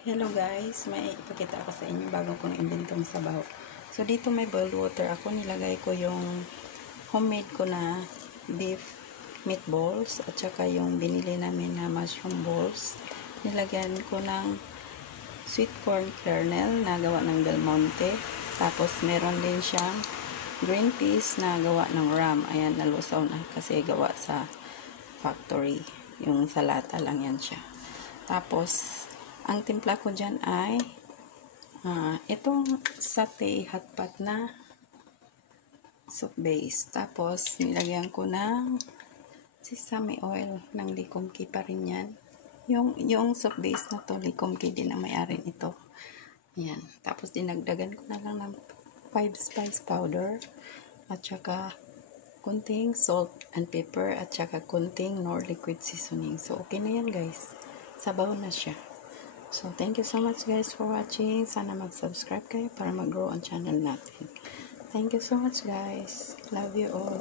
Hello guys, may ipakita ako sa inyo bago kong inventong sabaw. So dito may boiled water ako, nilagay ko yung homemade ko na beef meatballs at saka yung binili namin na mushroom balls. Nilagyan ko ng sweet corn kernel na gawa ng Del Monte. Tapos meron din siyang green peas na gawa ng ram. Ayan, nalusaw na kasi gawa sa factory. Yung salata lang yan siya. Tapos ang timpla ko dyan ay itong satay hotpot na soup base. Tapos nilagyan ko ng sesame oil ng likomki pa rin yan. Yung soup base na to, likomki din ang may-ari nito. Yan. Tapos dinagdagan ko na lang ng 5 spice powder at saka kunting salt and pepper at saka kunting nor liquid seasoning. So okay na yan guys. Sabaw na siya. So, thank you so much guys for watching. Sana mag-subscribe kayo para mag-grow ang channel natin. Thank you so much guys. Love you all.